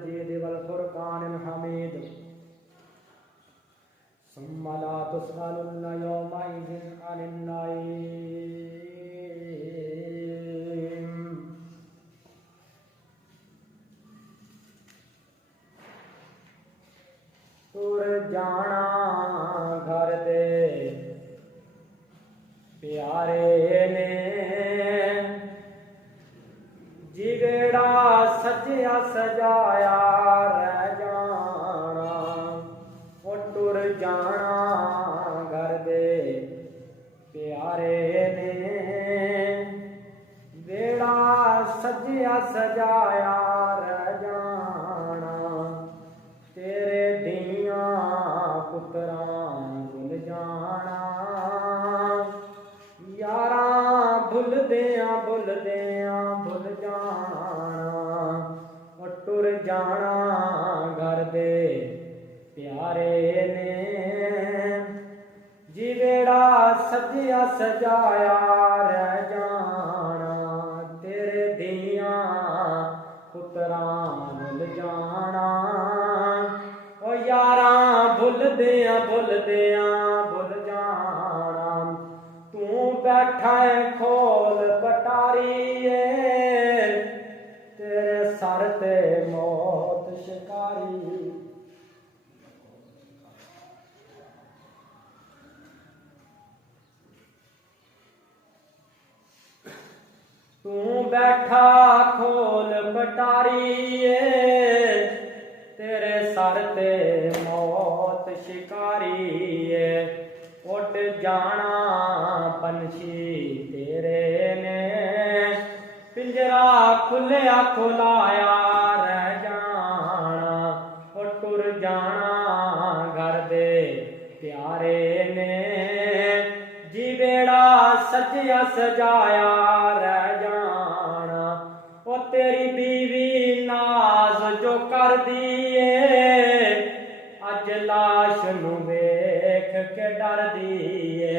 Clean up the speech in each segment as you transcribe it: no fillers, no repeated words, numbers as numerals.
المجيد والفرقان الحميد ثم لا تسألن يومئذ عن النعيم تر جانا گھر دے پیارے نے جگڑا سجیا سجایا رہ جانا وہ ٹر جانا گھر دے پیارے نے بیڑا سجیا سجایا رہ جانا تیرے دیاں پتراں بھل جانا یاراں بھل دیاں بھل جانا وہ ٹر جانا گھر دے پیارے نے جی بیڑا سجیا سجایا رہ جانا تیرے دیاں پتراں بھل جانا او یاراں بھل دیاں بھل جانا تو بیٹھا ہے کھول پٹاری تیرے سر تے موت شکاری تو بیٹھا کھول پٹاری تیرے سر تے موت شکاری اٹھ جانا پنچھی تیرے نے پنجرا کھلیا کھلایا رہ جانا وہ ٹر جانا گھر دے پیارے نے جی بیڑا سجیا سجایا رہ جانا وہ تیری بیوی ناز جو کر دیے اج لاش نو ویکھ کے ڈر دیے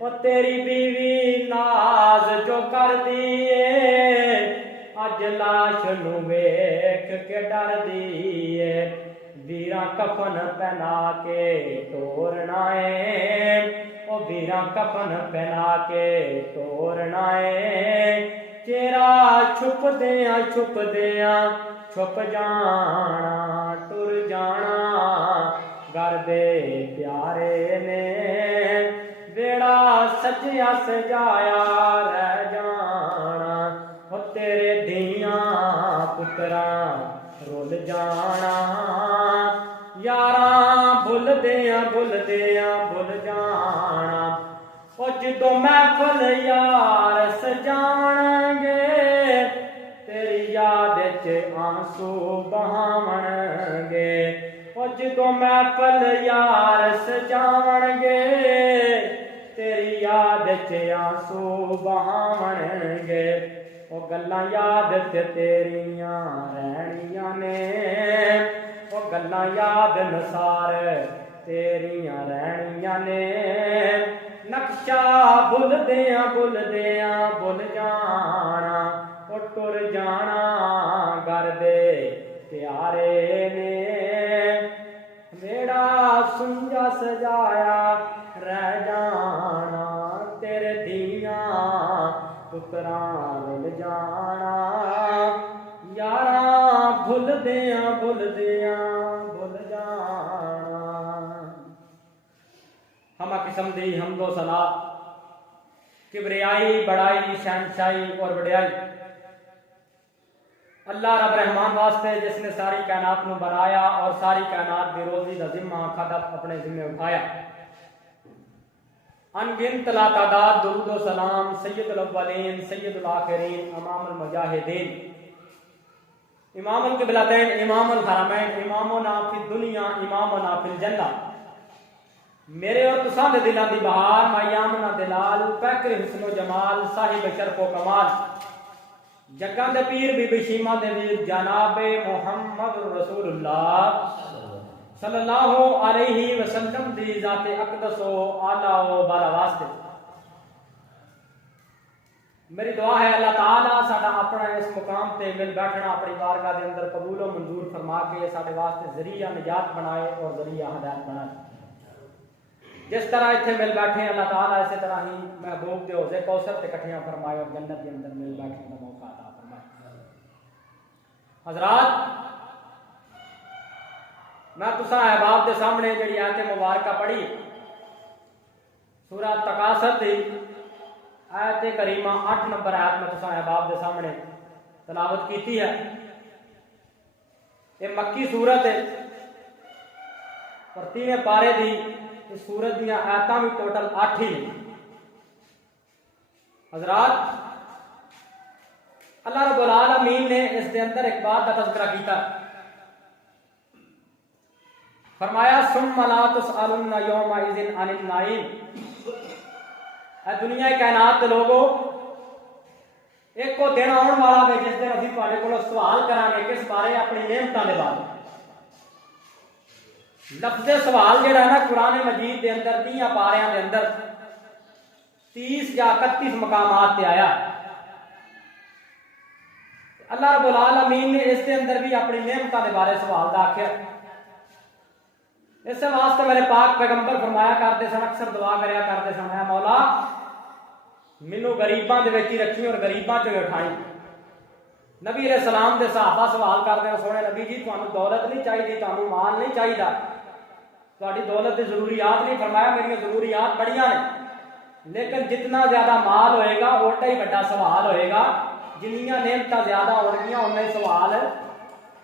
وہ تیری بیوی ناز جو کر دیے اج لاش نو ویکھ کے ڈر دیے ویراں کفن پہنا کے ٹورنا ہے او ویراں کفن پہنا کے ٹورنا ہے چہرہ چھپ جانا ٹر جانا گھر دے پیارے نے بیڑا سجیا سجایا رہ جانا وہ تیرے دیاں پتراں رول جانا یاراں بھل دیاں جانا وہ جدوں محفل یار سجان گے تیری یاد چ آنسو بہاون گے وہ جدوں محفل یار سجان گے تیری یاد چ آنسو بہاون گے وہ گلاں یاد چ تیریاں رہنیاں نے وہ گلاں یاد نثار تیریاں رہنیاں نے نقشہ بھل دیاں جانا وہ ٹر جانا گھر دے پیارے نے میڑا سنجا سجایا رہ جانا تیرے دیاں پتراں بھل جانا یاراں بھل دیاں جانا ہمہ قسم دی حمد و ثنا کبریائی بڑائی شہنشاہی اور وڈیائی اللہ رب رحمان واسطے جس نے ساری کائنات نو بنایا اور ساری کائنات دی روزی دا ذمہ خدف اپنے ذمہ اٹھایا ان گنت لا تعداد درود و سلام سید الاولین سید الاخرین امام المجاہدین امام القبلتین امام الحرمین امامنا فی الدنیا امامنا فی الجنہ میرے اور تساں دے دلاں دی بہار مایامنا دلال پیکر حسن و جمال صاحب شرف و کمال جگاں دے پیر بی بی شیمہ دے ویر جناب محمد رسول اللہ صلی اللہ علیہ وسلم دی ذات اقدس و اعلیٰ و بالا واسطے میری دعا ہے اللہ تعالیٰ ساڈا اپنا اس مقام تے مل بیٹھنا اپنی بارگاہ دے اندر قبول و منظور فرما کے ساڈے واسطے ذریعہ نجات بنائے اور ذریعہ ہدایت بنائے۔ جس طرح اتنے مل بیٹھے اللہ تعالیٰ اسی طرح ہی محبوب دے حوضے کوثر تے کٹھیاں فرمائے اور جنت کے اندر مل بیٹھنے کا موقع عطا فرمائے۔ حضرات، میں تساں احباب دے سامنے جڑی آیت مبارکہ پڑھی سورہ تکاثر دی آیت کریمہ 8 نمبر آیت میں تساں احباب دے سامنے تلاوت کیتی ہے۔ یہ مکی سورت ہے اور 3 پارے دی اس سورت دیا آیتاں بھی ٹوٹل 8 ہی ہیں۔ حضرات، اللہ رب العالمین نے اس دے اندر ایک بات کا تذکرہ کیتا، فرمایا ثم لا تسألن یومئذ عن النعیم۔ اے دنیا کائنات کے لوگوں، ایک کو دن آن والا ہے جس دن ابھی تھوڑے کو سوال کریں گے کس بارے؟ اپنی نعمتوں کے بارے۔ لفظ سوال جڑا ہے نا قرآن مجید کے اندر 30 پاریاں کے اندر 30 یا 31 مقامات پہ آیا۔ اللہ رب العالمین نے اس کے اندر بھی اپنی نعمتوں کے بارے سوال آخیا۔ اس واسطے میرے پاک پیغمبر فرمایا کرتے سن، اکثر دعا کریا کرتے سن، اے مولا مینوں غریباں دے وچ ہی رکھی اور غریباں چوں اٹھائی۔ نبی علیہ السلام دے صحابہ سوال کرتے ہیں، سونے نبی جی تانوں دولت نہیں چاہیے، تانوں مال نہیں چاہیے، تہاڈی دولت دی ضروریات نہیں؟ فرمایا میری ضروریات بڑیاں نے، لیکن جتنا زیادہ مال ہوئے گا اوٹا ہی بڑا سوال ہوئے گا، جنیاں نعمتاں زیادہ ہون گیاں اُنّا ہی سوال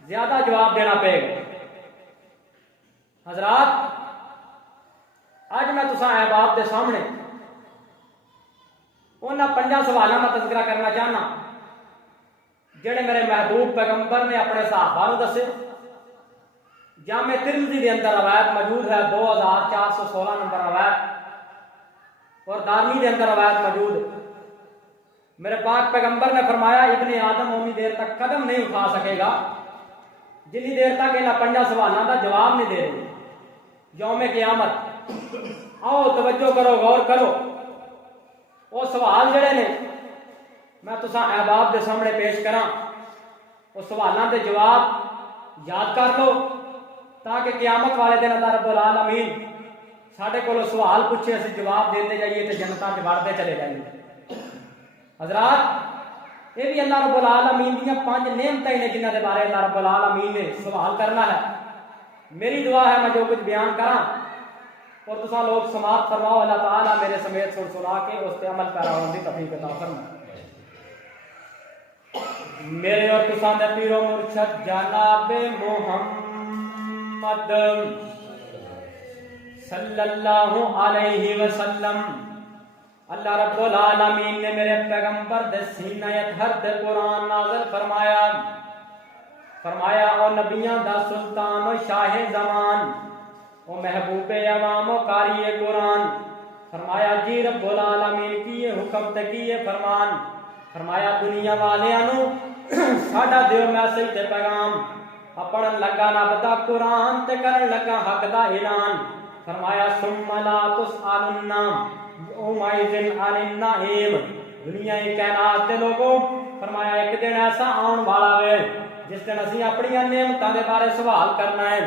زیادہ جواب دینا پے گا۔ حضرات، اج میں تساں احباب دے سامنے انہاں 5 سوالاں کا تذکرہ کرنا چاہنا جڑے میرے محبوب پیغمبر نے اپنے صحابہ نوں دسے۔ جامع ترمذی دے اندر روایت موجود ہے 2416 نمبر روایت، اور دارمی دے اندر روایت موجود ہے۔ میرے پاک پیغمبر نے فرمایا ابن آدم اونی دیر تک قدم نہیں اٹھا سکے گا جنی دیر تک انہاں 5 سوالاں کا جواب نہیں دے رہے۔ یوم قیامت آؤ توجہ کرو، غور کرو، وہ سوال جڑے نے میں تساں احباب دے سامنے پیش کراں، وہ سوالاں دے جواب یاد کر لو تاکہ قیامت والے دن اللہ رب العالمین ساڈے کولوں سوال پوچھے اسی جواب دیتے جائیے تے جنتاں وچ وڑدے چلے جائیے۔ حضرات، یہ بھی اللہ رب العالمین دیاں 5 نعمتیں نے جنہاں دے بارے اللہ رب العالمین نے سوال کرنا ہے۔ میری دعا ہے میں جو کچھ بیان کراں اور تساں لوگ سماعت فرماؤ، اللہ تعالیٰ میرے سمیت سن سنا کے اس پہ عمل پیرا ہونے کی توفیق عطا فرمائے۔ میرے اور تساں دے پیر و مرشد جناب محمد صلی اللہ علیہ وسلم، اللہ رب العالمین نے میرے پیغمبر دے سینہ اطہر دے قرآن نازل فرمایا، فرمایا او نبیاں دا سلطان و شاہ زمان، او محبوب عوام و قاری قرآن، فرمایا جی رب العالمین کی یہ حکم تے کی یہ فرمان، فرمایا دنیا والیاں ساڈا دیو میسج تے پیغام پڑھن لگا رب دا قرآن تے کرن لگا حق دا اعلان، فرمایا ثم لا تسألن یومئذ عن النعیم۔ دنیا کائنات دے لوگوں، فرمایا ایک دن ایسا آن والا ہے جس دن اسی اپنی نعمتاں دے بارے سوال کرنا ہے۔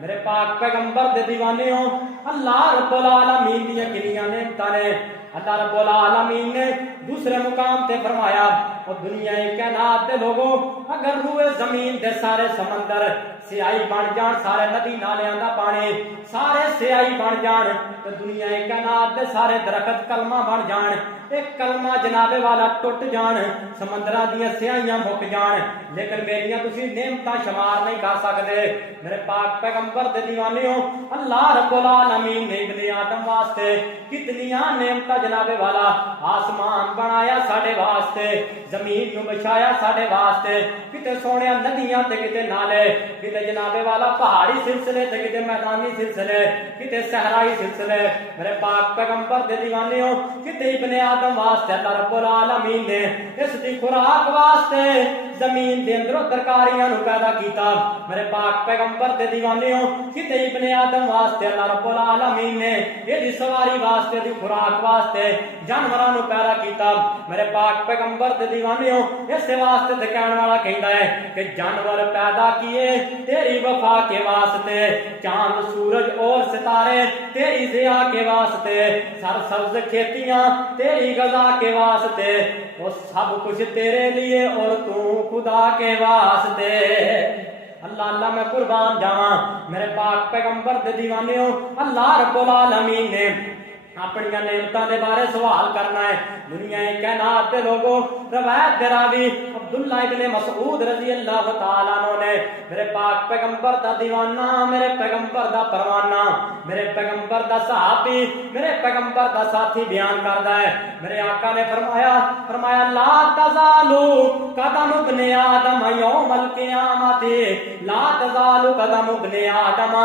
میرے پاک پیغمبر دے دیوانیوں، اللہ رب العالمین دی کنیاں نعمتاں نے۔ اللہ رب العالمین نے دوسرے مقام تے فرمایا اور دنیا کائنات دے لوگوں، اگر روئے زمین دے سارے سمندر سیاہی بن جان، سارے ندی نالیاں دا پانی سارے سیاہی بن جان، تو دنیا کائنات دے سارے درخت کلمہ بن جان، ایک کلمہ جناب والا ٹوٹ جان، سمندراں دیاں سیاہیاں مک جان، لیکن میریاں تسی نعمتاں شمار نہیں کر سکدے۔ میرے پاک پیغمبر دے دیوانیوں، اللہ رب العالمین نے ابن آدم واسطے کتنیاں نعمتاں جناب والا، آسمان بنایا ساڈے واسطے، زمین نو بچھایا ساڈے واسطے، کتے سونے ندیاں تے کتے نالے، کتے جناب والا پہاڑی سلسلے تے کتے میدانی سلسلے، کتے صحرائی سلسلے۔ میرے پاک پیغمبر دے دیوانیوں، کتے ابن آدم واسطے اللہ رب العالمین نے اس دی خوراک واسطے زمین دے اندروں ترکاریاں نو پیدا کیتا میرے پاک پیغمبر دے دیوانیوں کتے ابن آدم واسطے اللہ رب العالمین نے یہ سواری واسطے دی خوراک واسطے جانوراں نو پیدا کیتا میرے پاک پیغمبر دے دیوانیوں اس واسطے تے کہن والا کہندا ہے کہ جانور پیدا کیے تیری وفا کے واسطے چاند سورج اور ستارے تیری ضیاء کے واسطے سرسبز کھیتیاں تیری غذا کے واسطے وہ سب کچھ تیرے لیے اور تو خدا کے واسطے اللہ اللہ میں قربان جاواں میرے پاک پیغمبر دے دیوانیوں اللہ رب العالمین نے اپنی نعمتاں دے بارے سوال کرنا ہے دنیا کائنات دے لوگوں روایت دے راوی عبداللہ ابن مسعود رضی اللہ تعالیٰ عنہ نے میرے پاک پیغمبر دا دیوانہ میرے پیغمبر دا پروانہ میرے پیغمبر دا صحابی میرے پیغمبر دا ساتھی بیان کردا ہے میرے آقا نے فرمایا لا تزالو قدم ابن آدم یوم القیامت لا تزالو قدم ابن آدم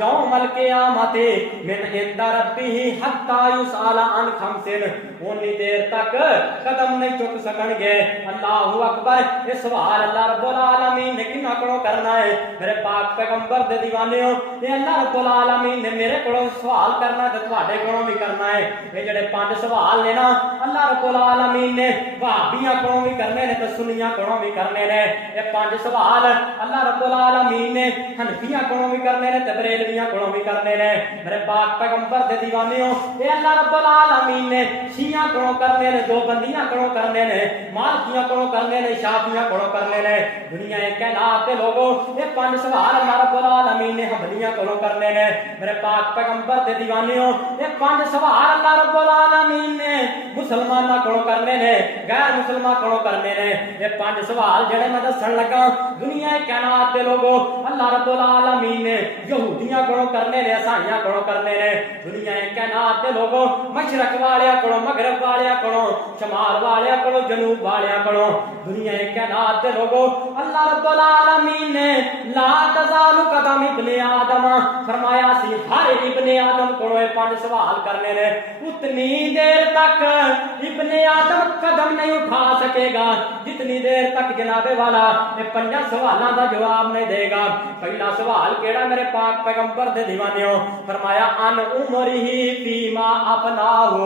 یوم القیامت من عند ربہ حتی یسأل عن خمسن اونی دیر تک قدم نہیں چک سکن گے اللہ اکبر یہ سوال اللہ رب العالمین نے کنا کڑوں کرنا ہے میرے پاک پیغمبر دے دیوانیوں یہ اللہ رب العالمین نے میرے کڑوں سوال کرنا ہے تواڈے کڑوں بھی کرنا ہے یہ جڑے 5 سوال نے نا اللہ رب العالمین نے وہابیاں کڑوں بھی کرنے نے تے سنیاں کڑوں بھی کرنے نے یہ 5 سوال اللہ رب العالمین نے حنفیاں کڑوں بھی کرنے نے تے بریلویاں کڑوں بھی کرنے نے میرے پاک پیغمبر دے دیوانیوں یہ اللہ رب العالمین نے شیعہ کڑوں کرنے نے دو بندیاں کڑوں کرنے نے مالکیاں کڑوں کرنے نے شافیاں کڑوں کرنے نے دنیا کائنات دے لوگوں یہ 5 سوال اللہ رب العالمین نے حنبلیاں کڑوں کرنے نے میرے پاک پیغمبر دے دیوانیوں یہ 5 سوال اللہ رب العالمین نے مسلماناں کڑوں کرنے نے غیر مسلمان کڑوں کرنے نے یہ 5 سوال جڑے میں دسن لگا دنیا کائنات دے لوگوں اللہ رب العالمین نے یہودیاں کڑوں کرنے نے عیسائیاں کڑوں کرنے نے دنیا کائنات دے لوگوں مشرق والیاں کڑوں مغرب والیاں کڑوں شمال والیاں کڑوں جنوب والیاں کڑوں دنیا کائنات دے لوگوں اللہ رب العالمین نے لا تزال قدم ابن آدم فرمایا سی ہر ابن آدم کڑوں 5 سوال کرنے نے اتنی دیر تک ابن آدم قدم نہیں اٹھا سکے گا جتنی دیر تک جناب والا یہ 5 سوالاں دا جواب نہیں دے گا پہلا سوال کیڑا میرے پاک پیغمبر دے دیوانیوں فرمایا ان عمرہ فیما افناہ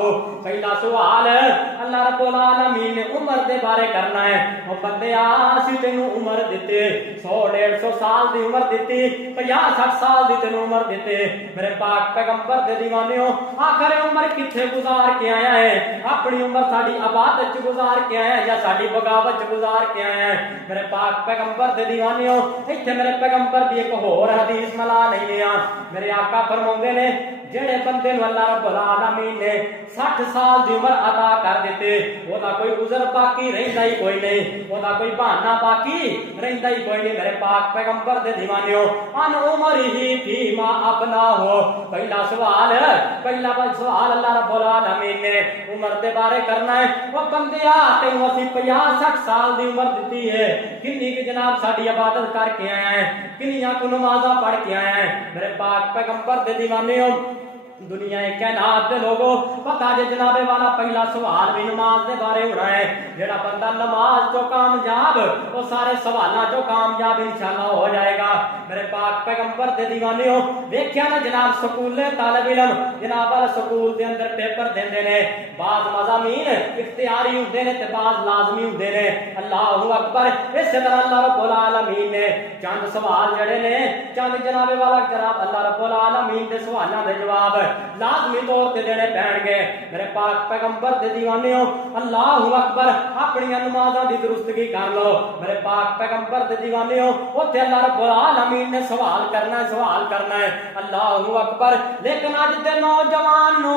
پہلا سوال اللہ رب العالمین نے عمر دے بارے کرنا ہے وہ بندے اسی تینوں عمر دیتے 100-150 سال دی عمر دیتی 50-60 سال دی تینوں عمر دیتے میرے پاک پیغمبر دے دیوانیوں آخر عمر کتھے گزار کے آیا ہے اپنی عمر ساڈی عبادت چ گزار کے آیا ہے یا ساڈی بغاوت چ گزار کے آیا ہے میرے پاک پیغمبر دے دیوانیوں ایتھے میرے پیغمبر دی ایک اور حدیث ملا نہیں لیا میرے آقا فرماندے نے جڑے بندے نو اللہ رب العالمین نے 60 سال دی عمر عطا کر دیتے او دا کوئی عذر باقی رہندا ہی کوئی نہیں او دا کوئی بہانہ باقی رہندا ہی کوئی نہیں میرے پاک پیغمبر دے دیوانیوں ان عمر ہی فیما اپنا ہو پہلا سوال اللہ رب العالمین نے عمر دے بارے کرنا ہے او بندیا تینوں اسی 50-60 سال دی عمر دتی ہے کنی کہ جناب ساڈی عبادت کر کے آیا ہے کنیاں کو نمازاں پڑھ کے آیا ہے میرے پاک پیغمبر دے دیوانیوں دنیا کائنات دے لوگوں پتہ جے جناب والا پہلا سوال بھی نماز دے بارے ہونا ہے جڑا بندہ نماز تو کامیاب وہ سارے سوالاں تو کامیاب انشاءاللہ ہو جائے گا میرے پاک پیغمبر دے دیوانیوں دیکھیا نا جناب سکول طالب علم جناب والا سکول دے اندر پیپر دیندے نے بعض مضامین اختیاری ہوندے نے تے بعض لازمی ہوندے نے اللہ اکبر اس طرح اللہ رب العالمین نے چند سوال جڑے نے چند جناب والا جناب اللہ رب العالمین دے سوالاں دے جواب لازمی طور تے دینے پہن گے میرے پاک پیغمبر دے دیوانیوں اللہ اکبر اپنی نمازاں دی درستگی کر لو میرے پاک پیغمبر دے دیوانیوں اوتھے اللہ رب العالمین نے سوال کرنا ہے اللہ اکبر لیکن اج دے نوجوان نو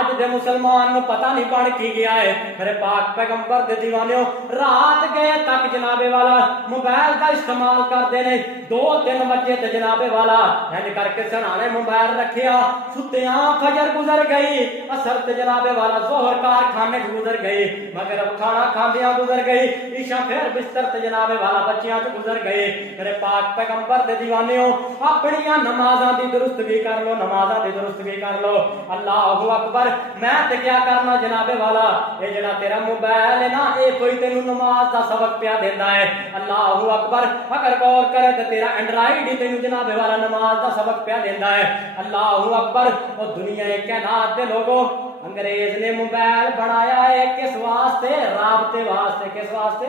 اج دے مسلمان نو پتہ نہیں بن کی گیا ہے میرے پاک پیغمبر دے دیوانیوں رات گئے تک جناب والا موبائل کا استعمال کرتے ہیں 2-3 بجے تے جناب والا انج کر کے سرانے موبائل رکھیا ستے فجر گزر گئی اثر تے جناب والا ظہر کارخانے گزر گئی مگر کھانا کھاندیاں گزر گئی عشاء پھر بستر تے جناب والا بچیاں تے گزر گئی میرے پاک پیغمبر پیغمبر دے دیوانیوں اپنی نمازاں دی درستگی کر لو، نمازاں دی درستگی کر لو۔ اللہ اکبر۔ میں تے کیا کرنا جناب والا، اے جڑا تیرا موبائل ہے نا، اے کوئی تینوں نماز دا سبق پیا دیندا ہے۔ اللہ اکبر۔ اگر غور کرے تے تیرا اینڈرائیڈ ہی تینوں جناب والا نماز دا سبق پیا دیندا ہے۔ اللہ اکبر۔ او دنیا کائنات دے لوگوں، انگریز نے موبائل بنایا ہے کس واسطے؟ رابطے واسطے۔ کس واسطے؟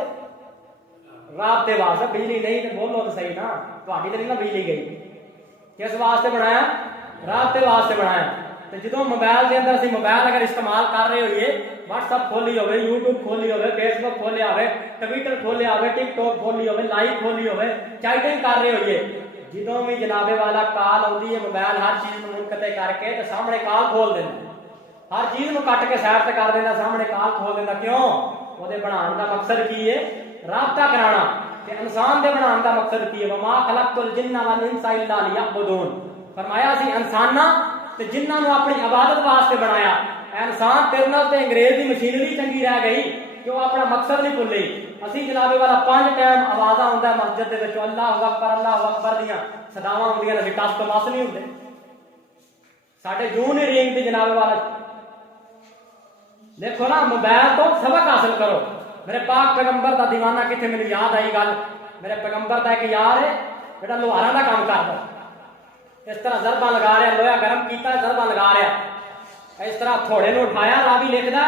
رابطے واسطے۔ بجلی نہیں تو بولو تو صحیح نا، تہاڈی تے نہیں نا بجلی گئی۔ کس واسطے بنایا؟ رابطے واسطے بنایا۔ تو جدوں موبائل دے اندر اسی موبائل اگر استعمال کر رہے ہوئے، واٹس ایپ کھولی ہوئے، یوٹیوب کھولی ہوئے، فیس بک کھولیا ہوئے، ٹویٹر کھولیا ہوئے، ٹک ٹاک کھولی ہوئے، لائیو کھولی ہوئے، چیٹنگ کر رہے ہوئے، جدوں بھی جناب والا کال آتی ہے موبائل ہر چیز کو منقطع کر کے تو سامنے کال کھول دینا، ہر چیز کو کٹ کے سائڈ سے کر دینا، سامنے کال کھول دینا۔ کیوں؟ وہ بنانے کا مقصد کی ہے؟ رابطہ کرانا۔ کہ انسان دے بنانے کا مقصد کی ہے؟ وما خلقت الجن والانس الا لیعبدون۔ فرمایا اسی انساناں تے جنہاں نو اپنی عبادت واسطے بنایا۔ اے انسان تیرے نال تے انگریز دی مشینری چنگی رہ گئی کہ وہ اپنا مقصد نہیں بھلی۔ اسی جناب والا 5 ٹائم آوازاں ہوندا ہے مسجد دے وچ، اللہ اکبر دیاں صداواں ہوندیاں نے، ٹس تو مس نہیں ہوندے ساڈے جوں نہیں رینگ دی جناب والا۔ دیکھو نا، موبائل تو سبق حاصل کرو۔ میرے پاک پیغمبر دا دیوانہ کتنے مجھے یاد آئی گل، میرے پیغمبر دا ایک یار ہے جڑا لوہاراں دا کام کردا، اس طرح ضرباں لگا رہا، لوہا گرم کیتا ضرباں لگا رہا، اس طرح تھوڑے نو اٹھایا، راوی لکھدا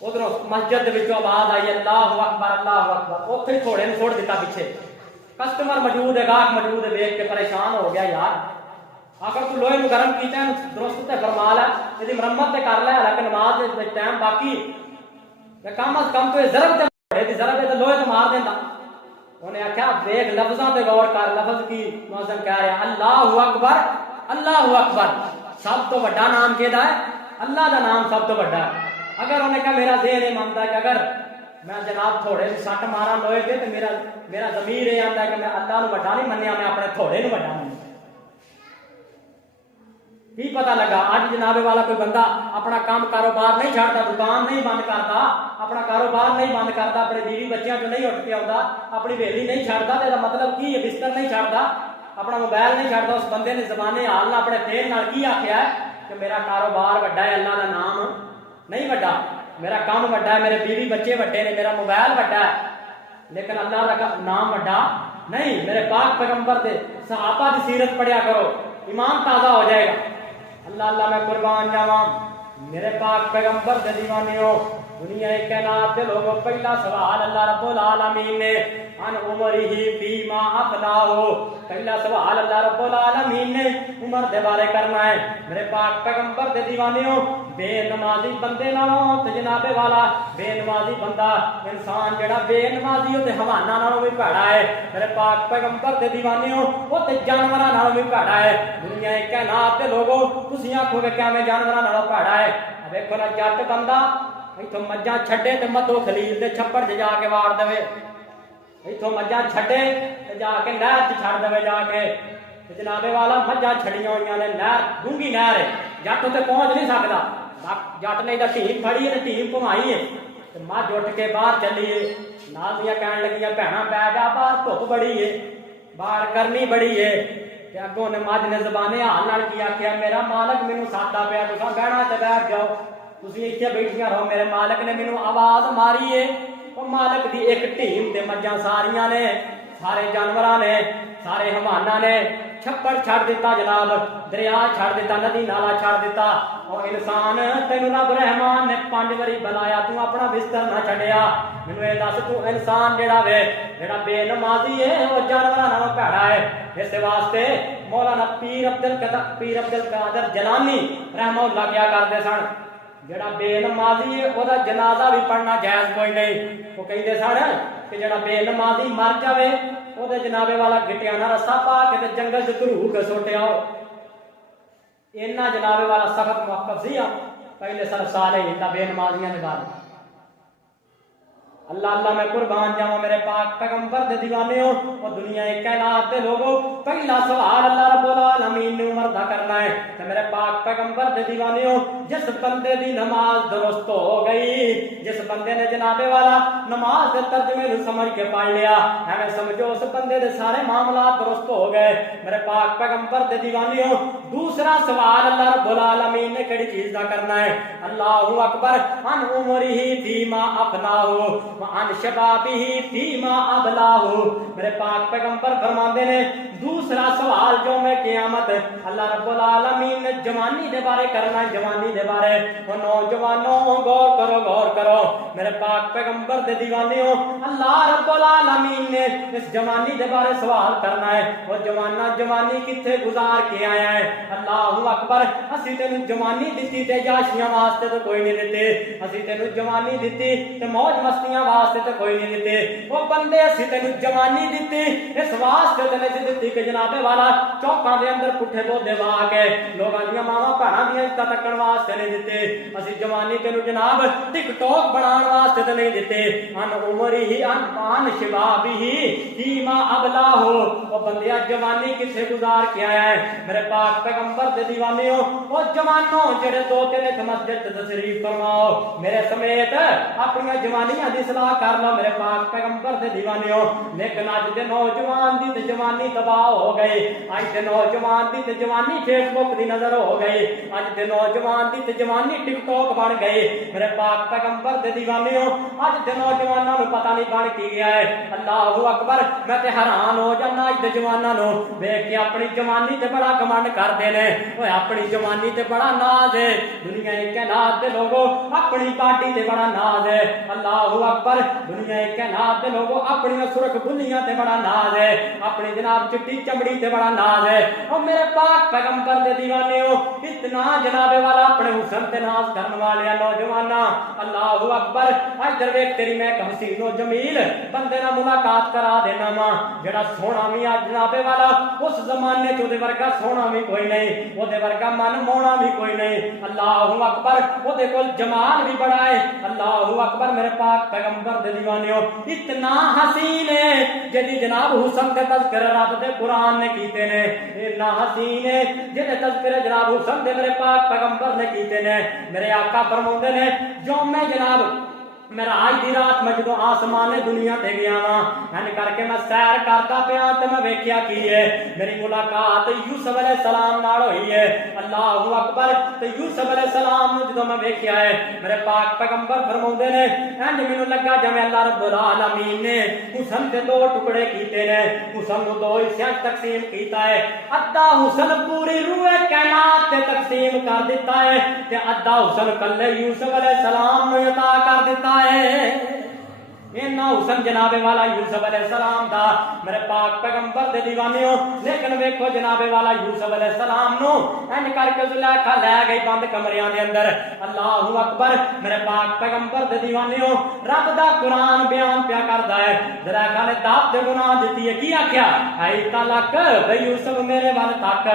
ادھر مسجد دے وچوں آواز آئی اللہ اکبر اللہ اکبر، اوتھے ہی تھوڑے نو سٹ دیتا پیچھے۔ کسٹمر موجود ہے، گاہک موجود ہے، دیکھ کے پریشان ہو گیا، یار آخر تو لوہے نو گرم کیتا ہے، درست تے فرما لے، یہ مرمت تے کر لے، حالانکہ نماز دے ٹائم باقی، کم از کم تو یہ ضرب تے دی ضرب ہے تو لوہے تے مار دینا۔ انہیں آخیا دیکھ لفظاں تے غور کر، لفظ کی موزن کہہ رہا اللہ اکبر اللہ اکبر، سب تو بڑا نام کہدا ہے؟ اللہ دا نام سب تو بڑا ہے۔ اگر انہیں کہا میرا ذہن یہ مانتا ہے کہ اگر میں جناب تھوڑے سے سٹ مارا لوہے تے تو میرا ضمیر یہ آتا ہے کہ میں اللہ نو بڑا نہیں منیا، میں اپنے تھوڑے نو بڑا منیا۔ کی پتہ لگا اج جناب والا کوئی بندہ اپنا کام کاروبار نہیں چھڑتا، دکان نہیں بند کرتا، اپنا کاروبار نہیں بند کرتا، اپنے بیوی بچیاں جو نہیں اٹھ کے آتا، اپنی ویلی نہیں چھڑتا، تو مطلب کی ہے؟ بستر نہیں چھڑتا، اپنا موبائل نہیں چھڑتا۔ اس بندے نے زبان حال نہ اپنے پھیر نال کی آخیا ہے کہ میرا کاروبار وڈا ہے، اللہ کا نام نہیں وڈا، میرا کام وڈا ہے، میرے بیوی بچے وڈے نے، میرا موبائل وڈا ہے، لیکن اللہ کا نام وڈا نہیں۔ میرے پاک پیغمبر دے صحابہ دی سیرت پڑھیا کرو، ایمان تازہ ہو جائے گا۔ اللہ اللہ میں قربان جاواں میرے پاک پیغمبر دے دیوانیوں، دنیا کائنات دے لوگوں، پہلا سوال اللہ رب العالمین نے ان عمرہ فیما افناہ، پہلا سوال اللہ رب العالمین نے عمر دے بارے کرنا ہے۔ میرے پاک پیغمبر دے دیوانیوں، بے نمازی بندے نالوں تے جناب والا بے نمازی بندہ انسان جڑا بے نمازی تے حیواناں نالوں بھی بھڑا ہے۔ میرے پاک پیغمبر دے دیوانیوں، وہ تے جانوراں نالوں بھی بھڑا ہے۔ دنیا کائنات دے لوگوں، تسی آکھو گے کیا میں جانوراں نالوں بھڑا ہے؟ دیکھو نا جٹ بندہ ایتھوں مجھاں چھڈے تے مدو خلیل دے چھپڑ جا کے واڑ دے، ایتھوں مجھاں چھڈے تے جا کے نہر چ چھڑ دے جا کے، جناب والا مجھاں چھڑیاں ہوئیاں نے، نہر ڈونگی نہر ہے، جٹ تے پہنچ نہیں سکدا، جٹ نے دا ٹیم پھڑی ہے، ٹیم گھمائی ہے، تے مجھ اٹھ کے باہر چلی ہے، نال دیاں کہن لگیاں بہنا پی جا باہر، دھوپ بڑی ہے، باہر گرمی بڑی ہے، تے اگوں نے مجھ نے زبانے حال نال کی آخیا میرا مالک مینوں سادا پیا، تساں بہنا تے بیٹھ جاؤ، تسی ایتھے بیٹھیاں رہو، میرے مالک نے مینوں آواز ماری ہے۔ وہ مالک دی ایک ٹیم تے مجھاں ساریاں نے، سارے جانوراں نے، سارے حیواناں نے چھپڑ چھڑ دیتا، جناب دریا چھڑ دیتا، ندی نالا چھڑ دیتا، اور انسان تینوں رب رحمان نے 5 واری بنایا، تو اپنا بستر نہ چھڈیا۔ مینوں اے دس تو انسان جڑا وے جڑا بے نمازی ہے وہ جانوراں نالوں بھڑا ہے۔ اس واسطے مولانا پیر عبد القادر جیلانی رحمہ اللہ کیا کرتے سن، جڑا بے نمازی ہے وہ جنازہ بھی پڑھنا جائز کوئی نہیں۔ وہ کہتے سن کہ جڑا بے نمازی مر جاوے وہ جناب والا گٹیا نہ رسا پا کے جنگل چ دھرو کے سوٹیا ہو، اینا جناب والا سخت موقف سی پہلے سر سارے بے نمازیاں کے بارے۔ اللہ اللہ میں قربان جاواں میرے پاک پیغمبر دے دیوانے ہو اور دنیا کائنات دے لوگوں پہلا سوال اللہ رب العالمین نے عمر دا کرنا ہے تے میرے پاک پیغمبر دے دیوانے ہو جس بندے دی نماز درست ہو گئی جس بندے نے جناب والا نماز دے ترجمے نو سمجھ کے پڑھ لیا ہمیں سمجھو اس بندے دے سارے معاملات درست ہو گئے میرے پاک پیغمبر دے دیوانے ہو دوسرا سوال اللہ رب العالمین نے کیڑی چیز دا کرنا ہے اللہ اکبر ان عمرہ فیما افناہ وعن شبابہ فیما ابلاہ میرے پاک پیغمبر فرماندے نے دوسرا سوال جو میں قیامت اللہ رب العالمین نے جوانی دے بارے کرنا ہے جوانی دے بارے اور نوجوانوں غور کرو میرے پاک پیغمبر دے دیوانے ہو اللہ رب العالمین نے اس جوانی دے بارے سوال کرنا ہے اور جوانی کتھے گزار کے آیا ہے اللہ اکبر اسی تینوں جوانی دتی تے یاشیاں واسطے تو کوئی نہیں دتے اسی تینوں جوانی دتی تے موج مستیاں واسطے تو کوئی نہیں دتے وہ بندے اسی تینوں جوانی دتی اس واسطے تے نہیں دتی کہ جناب والا چوکاں دے اندر پٹھے بودے وا کے لوگاں دیاں ماواں بھاناں دیاں عزت تکن واسطے نہیں دتے اسی جوانی تینوں جناب ٹک ٹاک بنان واسطے تے نہیں دتے ان عمرہ ان شبابہ فیما ابلاہ وہ بندیا جوانی کسے گزار کے آیا ہے میرے پاک پیغمبر دے دیوانے ہو او جوانوں جڑے دو تین مسجد تشریف فرماؤ میرے سمیت اپنی جوانیاں دی اصلاح کر لو میرے پاک پیغمبر دے دیوانے ہو لیکن اج دے نوجوان دی تے جوانی تباہ ہو گئی اج دے نوجوان دی تے جوانی فیس بک دی نظر ہو گئی اج دے نوجوان دی تے جوانی ٹک ٹاک بن گئی میرے پاک پیغمبر دے دیوانے ہو اج دے نوجواناں نو پتہ نہیں بن کی گیا ہے اللہ اکبر میں تے حیران ہو جانا اج دے جواناں نو ویکھ کے اپنی جوانی تے بڑا گھمنڈ کردے نے اوے اپنی جوانی تے بڑا ناز ہے دنیا کائنات دے لوگوں اپنی باڈی تے بڑا ناز ہے اللہ اکبر دنیا کائنات دے لوگوں اپنی سرخ بلیاں تے بڑا ناز ہے اپنی جناب چٹی چمڑی تے بڑا ناز ہے او میرے پاک پیغمبر دے دیوانے ہو اتنا جناب والا اپنے حسن تے ناز کرن والے نوجواناں اللہ اکبر اج در ویکھ تیری میں ایک حسین و جمیل بندے نال ملاقات کرا دینا وا جڑا سونا وی جناب والا اس زمانے چ دے ورگا سونا وی کوئی نہیں او دے ورگا من مونا بھی کوئی نہیں اللہ اکبر او دے کول جمال بھی بڑا ہے اللہ اکبر میرے پاک پیغمبر دے دیوانے ہو اتنا حسین ہے جدی جناب حسن دے تذکرہ رب دے قرآن نے کیتے نے اتنا حسین ہے جدے تذکرہ جناب حسن دے میرے پاک پیغمبر نے کیتے نے میرے آقا فرماندے نے جو میں جناب میرا آج دی رات میں جدو آسمان دنیا تے گیا وا ہن کر کے میں سیر کرتا پیا تے میں ویکھیا کی ہے میری ملاقات یوسف علیہ السلام نال ہوئی ہے اللہ اکبر تے یوسف علیہ السلام نو جدو میں ویکھیا ہے میرے پاک پیغمبر فرماندے نے انج مینوں لگا جویں اللہ رب العالمین نے حسن دے دو ٹکڑے کیتے نے حسن نو دو حصے تقسیم کیتا ہے ادھا حسن پوری روح کائنات تے تقسیم کر دیتا ہے تے ادھا حسن کلے یوسف علیہ السلام نو عطا کر دیتا ہے اینا حسن جناب والا یوسف علیہ السلام دا میرے پاک پیغمبر دے دیوانے ہو لیکن ویکھو جناب والا یوسف علیہ السلام نو این کر کے زلیخا لے گئی بند کمریاں دے اندر اللہ اکبر میرے پاک پیغمبر دے دیوانے ہو رب دا قرآن بیان پیا کردا ہے زلیخا نے دعوت دے گناہ دتی ہے کی آکھیا ہے تلک بے یوسف میرے ول تک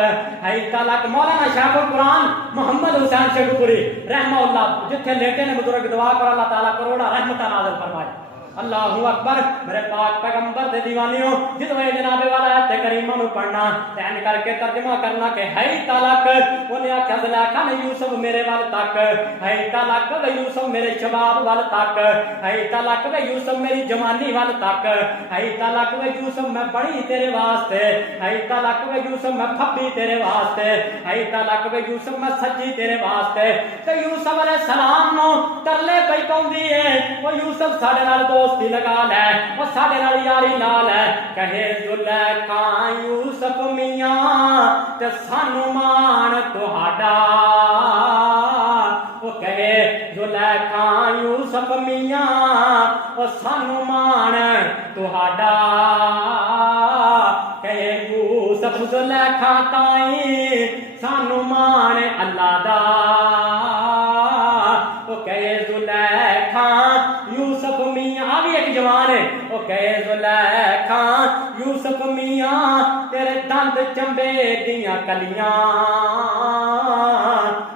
ہے تلک مولانا شاہ القرآن محمد حسین شیخ پوری رحمہ اللہ جتھے لیٹے نے بزرگ دعا کر اللہ تعالی کروڑا رحمت نازل فرمائے اللہ اکبر میرے پاک پیغمبر دے دیوانیوں جدو جناب والا ایت کریمہ نو پڑھنا تین کر کے ترجمہ کرنا کہ ہے تلک انہیں آکھیا زلیخا نے یوسف میرے وال تک ہے تلک و یوسف میرے شباب وال تک ہے تلک و یوسف میری جوانی وال تک ہے تلک و یوسف میں بڑی تیرے واسطے ہے تلک و یوسف میں پھپی تیرے واسطے ہے تلک و یوسف میں سجی تیرے واسطے تے یوسف علیہ السلام نو ترلے پئی پوندی ہے او یوسف ساڈے نال دوستی لگا لے اور ساڈے نال یاری لا لے کہے زلیخا یوسف میاں تے سانو مان تہاڈا او کہے زلیخا یوسف میاں او سانو مان تہاڈا کہے یوسف زلیخا تائیں سانو مان اللہ دا او کہے زلیخا یوسف میاں بھی ایک جوان ہے او کہے زلیخا یوسف میاں تیرے دند چمبے دیاں کلیاں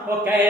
او کہے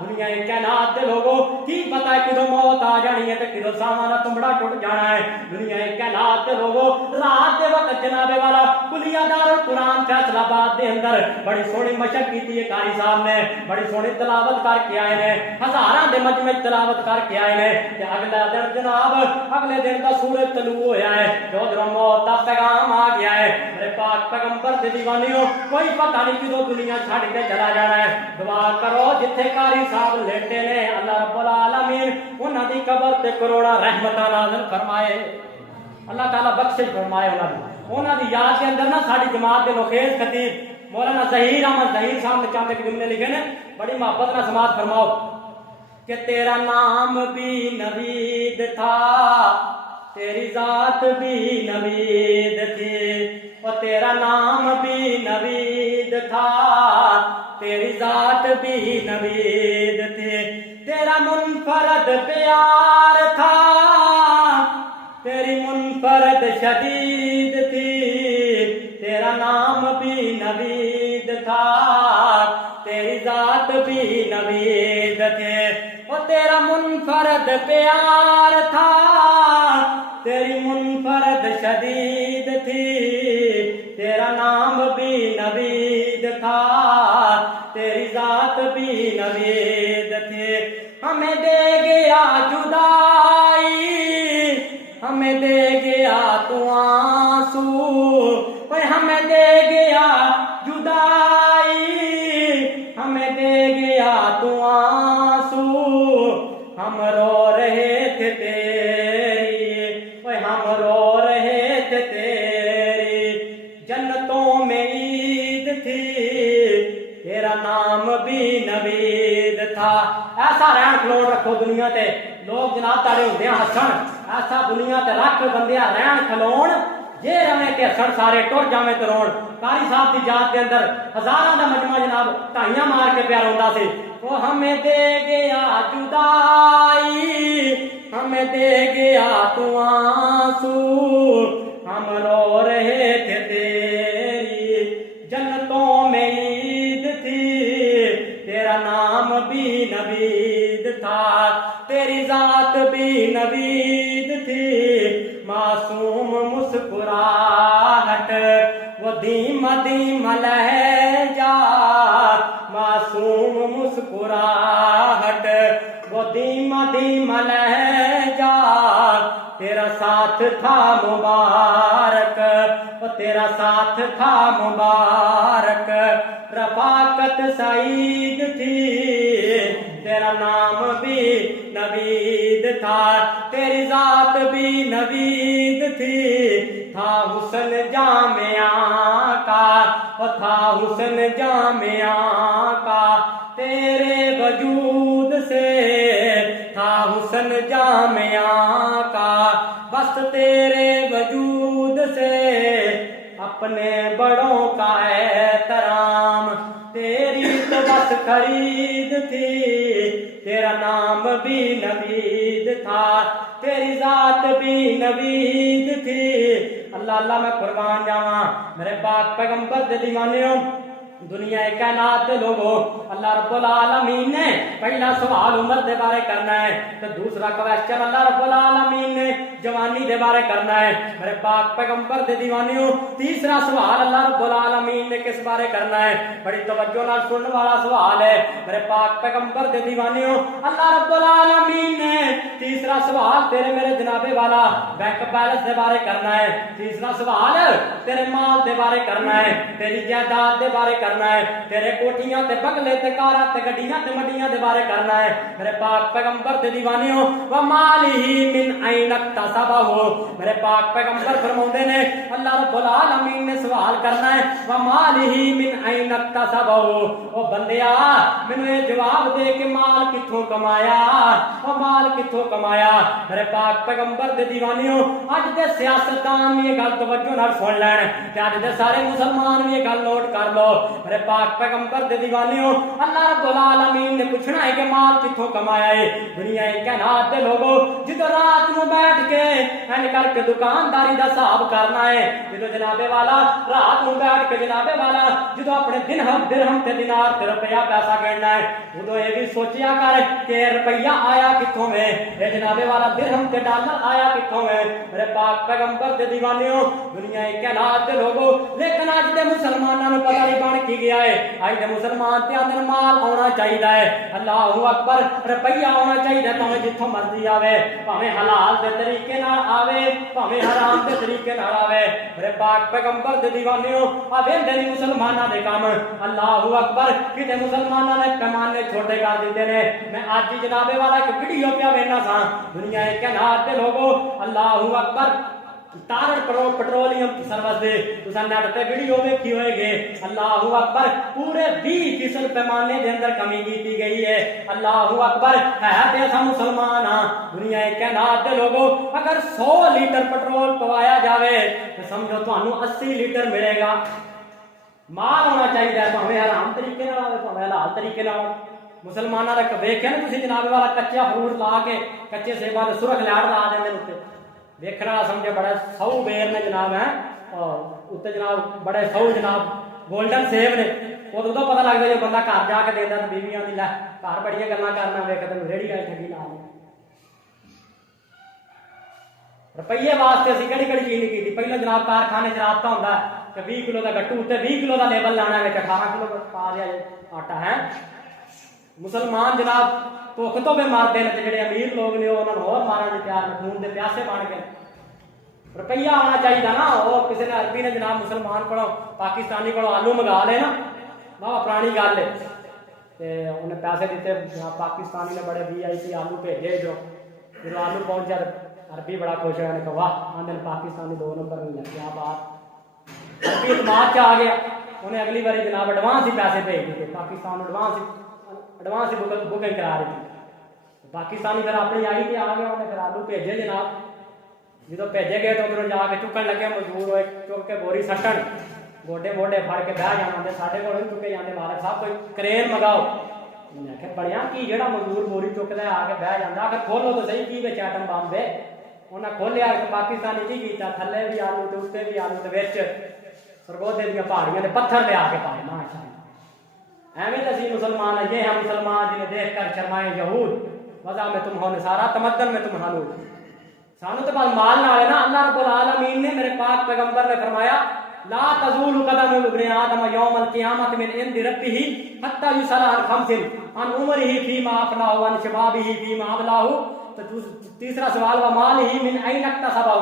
دنیا کائنات دے لوگوں کی پتہ ہے کدو موت آ جانی ہے تے کدو ساواں تمبڑا ٹوٹ جانا ہے دنیا کائنات دے لوگوں رات دے وقت جناب والا کلیہ دار القرآن فیصل آباد دے اندر بڑی سونی مشق کیتی ہے قاری صاحب نے بڑی سونی تلاوت کر کے آئے نے ہزاراں دے مجمع تلاوت کر کے آئے نے تے اگلا دن جناب اگلے دن دا سورج طلوع ہویا ہے جو ادھر موت دا پیغام آ گیا ہے میرے پاک پیغمبر دے دیوانیوں کوئی پتہ نہیں کدو دنیا چھڑ کے چلا جانا ہے دعا کرو جتھے قاری صاحب لیٹے نے اللہ رب العالمین انہاں دی قبر تے کروڑا رحمتاں نازل فرمائے اللہ تعالیٰ بخشش فرمائے انہاں دی یاد کے اندر نا ساری جماعت دے نوخیز خطیب مولانا ظہیر احمد ظہیر صاحب نے چاند کے جملے لکھے نے بڑی محبت نہ سماعت فرماؤ کہ تیرا نام بھی نوید تھا تیری ذات بھی نوید تھی اور تیرا نام بھی نوید تھا تیری ذات بھی نوید تھی تیرا منفرد پیار تھا تیری منفرد شدید تھی تیرا نام بھی نوید تھا تیری ذات بھی نوید تھی وہ تیرا منفرد پیار تھا تیری منفرد شدید تھی تیرا نام بھی نوید تھا تیری ذات بھی نوید تھی ہمیں دے گیا جدائی ہمیں دے گیا تو آنسو ہمیں دے گیا جدائی ہمیں دے گیا تو آنسو ہم رو رہے تھے تیری ہم رو رہے تھے تیری جنتوں میں عید تھی تیرا نام بھی نوید تھا ایسا رہن کھلوڑ رکھو دنیا تے لوگ جناب تارے ہوندے ہسن ایسا دنیا تے رکھ بندیا رہن کھلوڑ جے رہے کہ ہسن سارے ٹر جاویں تے روڑ قاری صاحب دی یاد دے اندر ہزاراں دا مجمع جناب ٹائیاں مار کے پیار ہوندا سی وہ ہمیں دے گیا جدائی ہمیں دے گیا تو آنسو ہم رو رہے تھے تیری جنتوں میں عید تھی تیرا نام بھی نوید تھا تیری ذات بھی نوید تھی معصوم مسکراہٹ وہ دھیم دھیم لہجہ معصوم مسکراہٹ وہ دھیم دھیم لہجہ تیرا ساتھ تھا مبارک وہ تیرا ساتھ تھا مبارک رفاقت سعید تھی تیرا نام بھی نوید تھا تیری ذات بھی نوید تھی تھا حسن جامعہ کا وہ تھا حسن جامعہ کا تیرے وجود سے تھا حسن جامعہ کا بس تیرے وجود سے اپنے بڑوں کا احترام تیری تو بس خرید تھی تیرا نام بھی نوید تھا تیری ذات بھی نوید تھی اللہ اللہ میں قربان جاواں میرے پاک پیغمبر دے دیوانیوں دنیا کائنات دے لوگوں اللہ رب العالمین نے پہلا سوال عمر دے بارے کرنا ہے تو دوسرا کویسچن اللہ رب العالمین نے جوانی دے بارے کرنا ہے میرے پاک پیغمبر دے دیوانیوں تیسرا سوال اللہ رب العالمین نے کس بارے کرنا ہے بڑی توجہ نال سننے والا سوال ہے میرے پاک پیغمبر دے دیوانیوں اللہ رب العالمین نے تیسرا سوال تیرے میرے جنابے والا بینک بیلنس دے بارے کرنا ہے تیسرا سوال تیرے مال دے بارے کرنا ہے تیری جائیداد دے بارے کرنا ہے تیرے کوٹھیاں تے بنگلے تے کاراں تے گڈیاں تے مڈیاں دے بارے کرنا ہے میرے پاک پیغمبر دے دیوانیوں ومالہ من این اکتسبہ میرے پاک پیغمبر فرماندے نے اللہ رب العالمین نے سوال کرنا ہے ومالہ من این اکتسبہ او بندیا مینوں یہ جواب دے کہ مال کتھوں کمایا او مال کتھوں کمایا میرے پاک پیغمبر دے دیوانیوں اج دے سیاستدان یہ گل توجہ نال سن لین کہ اج دے سارے مسلمان یہ گل نوٹ کر لو میرے پاک پیغمبر دے دیوانیوں اللہ رب العالمین نے پوچھنا ہے کہ مال کتوں کمایا ہے دنیا کائنات دے لوگوں جدو رات نو بیٹھ کے این کر کے دکانداری دا حساب کرنا ہے جدو جناب والا رات نو بیٹھ کے جناب والا جدو اپنے درہم تے دینار تے روپیہ پیسہ گننا ہے ادو یہ بھی سوچیا کر کہ روپیہ آیا کتوں میں اے جناب والا درہم تے ڈالر آیا کتوں میں میرے پاک پیغمبر دے دیوانیوں دنیا کائنات دے لوگوں لیکن اج دے مسلماناں نوں پتہ نہیں بن کی گیا ہے اج دے مسلمان تے اندر مال ہونا چاہیے ہے اللہ اکبر روپیہ ہونا چاہیے بھاویں جتھوں مرضی آوے بھاویں حلال دے طریقے نال آوے بھاویں حرام دے طریقے نال آوے میرے پاک پیغمبر دے دیوانیوں آ ویندے نہیں مسلماناں دے کام اللہ اکبر کتے مسلماناں نے پیمانے چھوٹے کر دیتے نے میں اج ہی جناب والا ایک ویڈیو پیا ویکھنا سا دنیا کائنات دے لوگوں اللہ اکبر تارڑ پٹرولیم سروس دے تساں نیٹ تے ویڈیو ویکھی ہوئے گے اللہ اکبر پورے 20% پیمانے دے اندر کمی کی گئی ہے اللہ اکبر ہے تے اساں مسلمان ہاں دنیا کائنات دے لوگوں اگر 100 لیٹر پٹرول پوایا جاوے تے سمجھو تانوں 80 لیٹر ملے گا مال ہونا چاہیے بھاویں حرام طریقے نال آوے بھاویں حلال طریقے نال مسلماناں دا ویکھیا نا تسی جناب والا کچا فروٹ لا کے کچے سیباں تے سرخ لیاڑ لا دیندے اوتے دیکھنا سمجھے بڑے 100 بیر نے جناب ہیں اور اتنے جناب بڑے 100 جناب گولڈن سیب نے وہ تو پتہ لگتا ہے جو بندہ گھر جا کے دینا بیویاں دی لے گھر بڑی گلاں کرنا ویکھ تینوں ریڑھی والی ٹھگی لا لے روپیے واسطے اسی کہڑی کہڑی چیز نہیں کی پہلے جناب کارخانے چ رابطہ ہوتا ہے کہ 20 کلو کا گٹو اتنے 20 کلو کا لیبل لانا ہے 18 کلو پا دیا آٹا ہے مسلمان جناب بھوک تو بھی مارتے ہیں جڑے امیر لوگ نے انہوں نے اور مارن کے پیار میں خون دے پیاسے بن کے روپیہ آنا چاہیے نا وہ کسی نے عربی نے جناب مسلمان کو پاکستانی کو آلو منگا لے نا بابا پرانی گل ہے انہیں پیسے دیتے پاکستانی نے بڑے VIP آلو بھیجے جو جب آلو پہنچا عربی بڑا خوش ہوا نے کہا واہ آدھے پاکستانی 2 نمبر نہیں لگ کیا بات عربی اعتماد آ گیا انہیں اگلی باری جناب ایڈوانس ہی پیسے بھیج دیتے پاکستان ایڈوانس بکنگ کرا رہی تھی پاکستانی پھر اپنی آئی تھی آ گیا انہیں پھر آلو بھیجے جناب جدو بھیجے گئے تو ادھر جا کے چکن لگے مزدور ہوئے چک کے بوری سٹن گوڈے موڈے پھڑ کے بہ جانا سارے کو نہیں چکے جاتے مالک صاحب کوئی کرین منگاؤ میں کہ بڑیا کی جہاں مزدور بوری چکتا ہے آ کے بہ جانا آخر کھولو تو صحیح کی بچ ایٹم بم دے انہیں کھولیا پاکستانی کی کیتا تھلے بھی آلو تے اتنے بھی آلو تے وچ سرگودے دیا پہاڑیاں دے پتھر لیا کے پائے ماشاءاللہ ایویں اسی مسلمان ہیں یہ ہیں مسلمان جنہیں دیکھ کر شرمائے یہود وضع میں تم ہو نصارا تمدن میں تم حلول سانو تو بعد مال نہ ہے نا اللہ رب العالمین نے میرے پاک پیغمبر نے فرمایا لا تزول قدم ابن آدم یوم القیامت من عند ربه حتى يسأل عن 5 عن عمره فيما افناه وعن شبابه فيما ابلاه تو تیسرا سوال و مال ہی من این اکتسبہ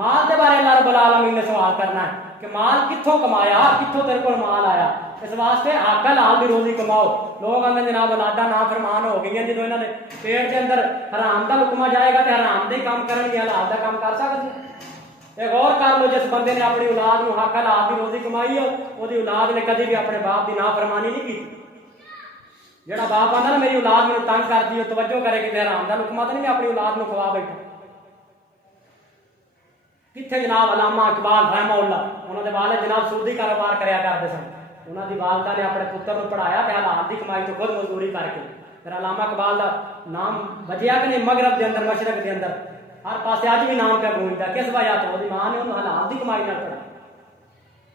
مال دے بارے اللہ رب العالمین نے سوال کرنا ہے کہ مال کتھوں کمایا کتھوں تیرے کو مال آیا اس واسطے حلال حلال دی روزی کماؤ لوگ آندے جناب اولاداں نافرمان ہو گئی ہیں جدوں انہاں دے پیٹ دے اندر حرام دا لقمہ جائے گا تے حرام دے کام کرن گے حلال دا کام کر سکدے غور کر لو جس بندے نے اپنی اولاد نو حق حلال دی روزی کمائی ہے اودی اولاد نے کدی بھی اپنے باپ دی نافرمانی نہیں کی جڑا باپ آندا نا میری اولاد میرے تنگ کرتی ہے توجہ کرے کہ حرام دا لقمہ تے نہیں اپنی اولاد نو کھوا بیٹھا کتنے جناب علامہ اقبال رحمہ اللہ انہوں نے والد جناب سودی کاروبار کریا کرتے سن انہوں دی والدہ نے اپنے پتر کو پڑھایا تے حلال دی کمائی تو خود مزدوری کر کے پھر علامہ اقبال دا نام بجیا کہ نہیں مغرب دے اندر مشرق دے اندر ہر پاسے اج بھی نام پہ گونجدا کس وجہ تو دی ماں نے انہوں حلال دی کمائی نال پڑھایا